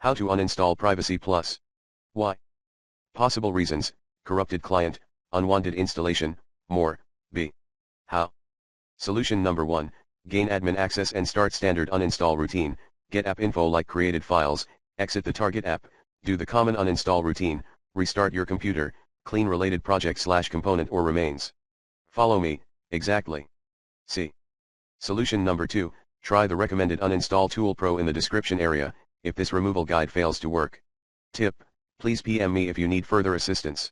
How to uninstall Privacy Plus. Why? Possible reasons: corrupted client, unwanted installation, more. B. How? Solution number 1, gain admin access and start standard uninstall routine. Get app info like created files, exit the target app, do the common uninstall routine, restart your computer, clean related project/component or remains. Follow me, exactly. C. Solution number 2, try the recommended uninstall tool pro in the description area, if this removal guide fails to work. Tip: please PM me if you need further assistance.